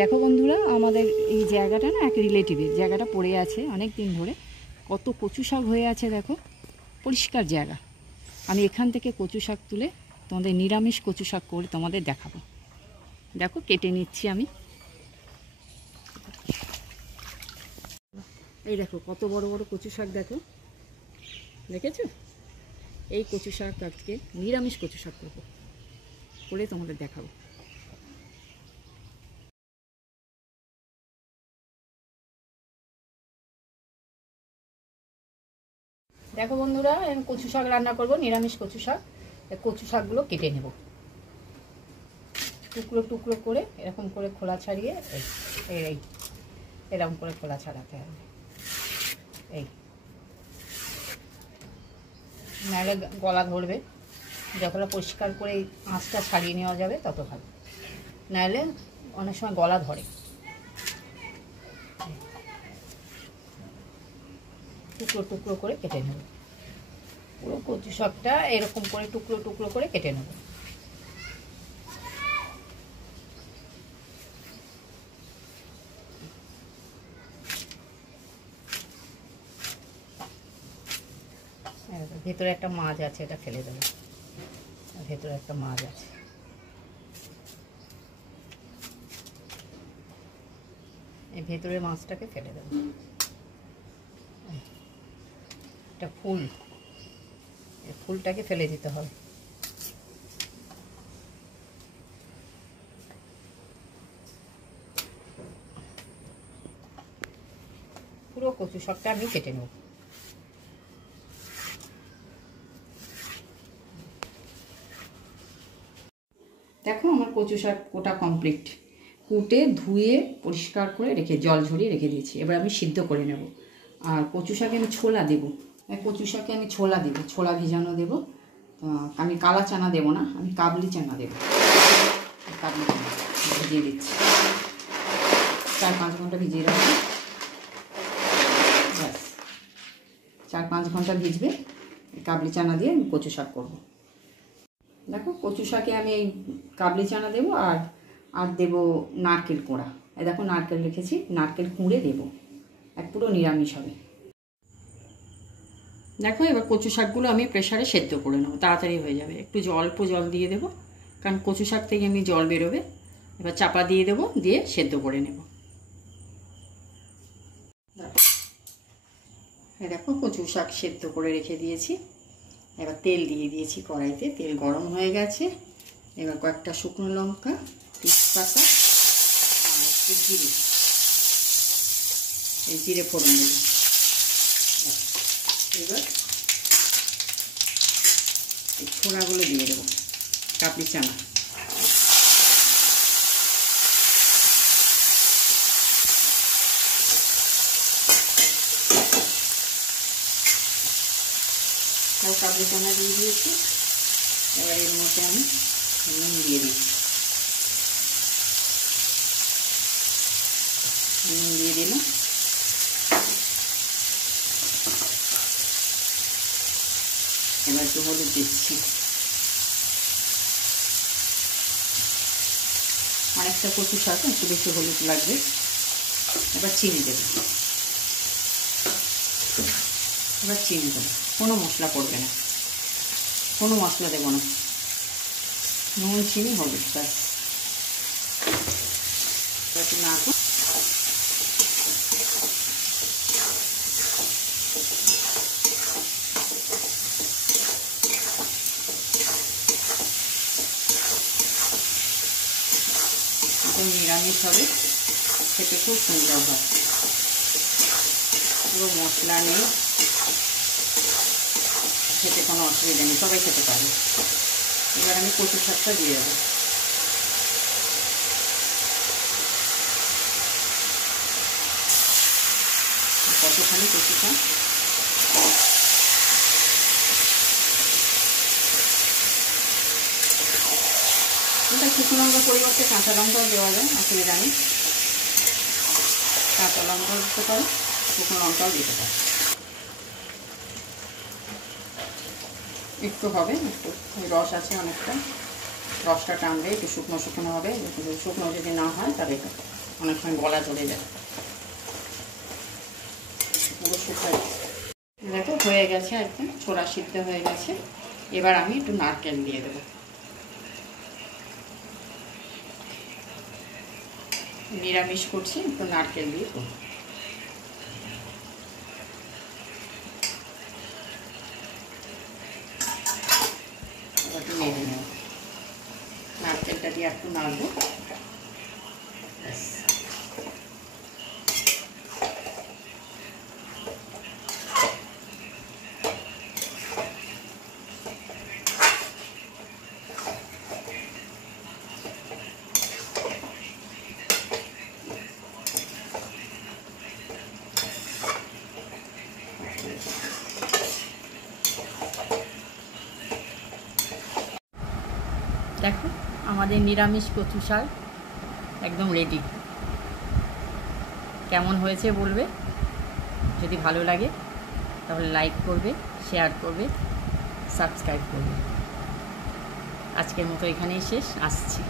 দেখো বন্ধুরা, আমাদের এই জায়গাটা না এক রিলেটিভের জায়গাটা পড়ে আছে অনেক দিন ধরে। কত কচু শাক হয়ে আছে দেখো, পরিষ্কার জায়গা। আমি এখান থেকে কচু শাক তুলে তোমাদের নিরামিষ কচু শাক করে তোমাদের দেখাবো। দেখো কেটে নিচ্ছি আমি। এই দেখো কত বড় বড় কচু শাক, দেখো দেখেছো? এই কচু শাক আজকে নিরামিষ কচু শাক করবো, করে তোমাদের দেখাবো। দেখো বন্ধুরা, আমি কচু শাক রান্না করব, নিরামিষ কচু শাক। কচু শাকগুলো কেটে নেব টুকরো টুকরো করে, এরকম করে খোলা ছাড়িয়ে এই এরকম করে খোলা ছাড়াতে হবে। এই নাহলে গলা ধরবে। যতটা পরিষ্কার করে আঁচটা ছাড়িয়ে নেওয়া যাবে তত ভালো, নাহলে অনেক সময় গলা ধরে। টুকরো টুকরো করে কেটে নেব। পুরো কচু শাকটা এরকম করে টুকরো টুকরো করে কেটে নেব। ভেতরে একটা মাছ আছে, এটা ফেলে দেবো। ভেতরে একটা মাছ আছে, এই ভেতরের মাছটাকে ফেলে দেবো। এটা ফুল, এই ফুলটাকে ফেলে দিতে হবে। পুরো কচু শাকটা আমি কেটে নেব। দেখো আমার কচু শাক কোটা কমপ্লিট। কুটে ধুয়ে পরিষ্কার করে রেখে জল ঝরিয়ে রেখে দিয়েছি। এবার আমি সিদ্ধ করে নেব। আর কচু শাকে আমি ছোলা দেবো। কচু শাকে আমি ছোলা দেবো, ছোলা ভিজানো দেবো। আমি কালা চানা দেবো না, আমি কাবলি চানা দেবো। কাবলি চানা ভিজিয়ে দিচ্ছি, 4-5 ঘন্টা ভিজিয়ে রাখবো। ব্যাস 4-5 ঘন্টা ভিজবে। কাবলি চানা দিয়ে আমি কচু শাক করবো। দেখো কচু শাকে আমি এই কাবলি চানা দেবো, আর দেবো নারকেল কোড়া। এই দেখো নারকেল রেখেছি, নারকেল কুঁড়ে দেবো। পুরো নিরামিষ হবে। দেখো এবার কচু শাকগুলো আমি প্রেসারে সেদ্ধ করে নেবো, তাড়াতাড়ি হয়ে যাবে। একটু অল্প জল দিয়ে দেবো, কারণ কচু শাক থেকে এমনি জল বেরোবে। এবার চাপা দিয়ে দেবো, দিয়ে সেদ্ধ করে নেব। দেখো কচু শাক সেদ্ধ করে রেখে দিয়েছি। এবার তেল দিয়ে দিয়েছি কড়াইতে, তেল গরম হয়ে গেছে। এবার কয়েকটা শুকনো লঙ্কা, তেজপাতা আর একটু জিরে, এই জিরে ফোড়ন দেব। এবার এই ছোলাগুলো দিয়ে দেবো, কাবলি চানা। কাবলি চানা দিয়ে দিয়েছি। এবার এর মধ্যে আমি নুন দিয়ে দিচ্ছি। নুন দিয়ে দিলাম। এবার একটু হলুদ দিচ্ছি। অনেকটা কচু শাক, একটু বেশি হলুদ লাগবে। এবার চিনি দেব। এবার চিনি দেবো, কোনো মশলা পড়বে না, কোনো মশলা দেবো না। নুন, চিনি, হলুদ, ব্যাস। একটু নাড়বো। নিরামিষ হবে, খেতে খুব সুন্দর হয়। পুরো মশলা নেই, খেতে কোনো অসুবিধা নেই, সবাই খেতে পারে। এবার আমি কচু শাকটা দিয়ে দেবো। কতখানি কচু শাক, এটা শুকনো লঙ্কার পরিবর্তে কাঁচা লঙ্কাও দেওয়া যায়, অসুবিধা নেই। কাঁচা লঙ্কাও দিতে পারো, শুকনো লঙ্কাও দিতে পারো। একটু হবে, একটু রস আছে অনেকটা, রসটা টানবে, একটু শুকনো শুকনো হবে। শুকনো যদি না হয় তাহলে অনেক সময় গলা চলে যায়, পুরো শুকায়। দেখো হয়ে গেছে, একদম ছোলা সিদ্ধ হয়ে গেছে। এবার আমি একটু নারকেল দিয়ে দেবো। নিরামিষ করছি, একটু নারকেল দিয়ে করব। একটু নেড়ে নেব, নারকেলটা দিয়ে একটু নাড়বো। দেখো আমাদের নিরামিষ কচু শাক একদম রেডি। কেমন হয়েছে বলবে, যদি ভালো লাগে তাহলে লাইক করবে, শেয়ার করবে, সাবস্ক্রাইব করবে। আজকের মতো এখানেই শেষ, আসছি।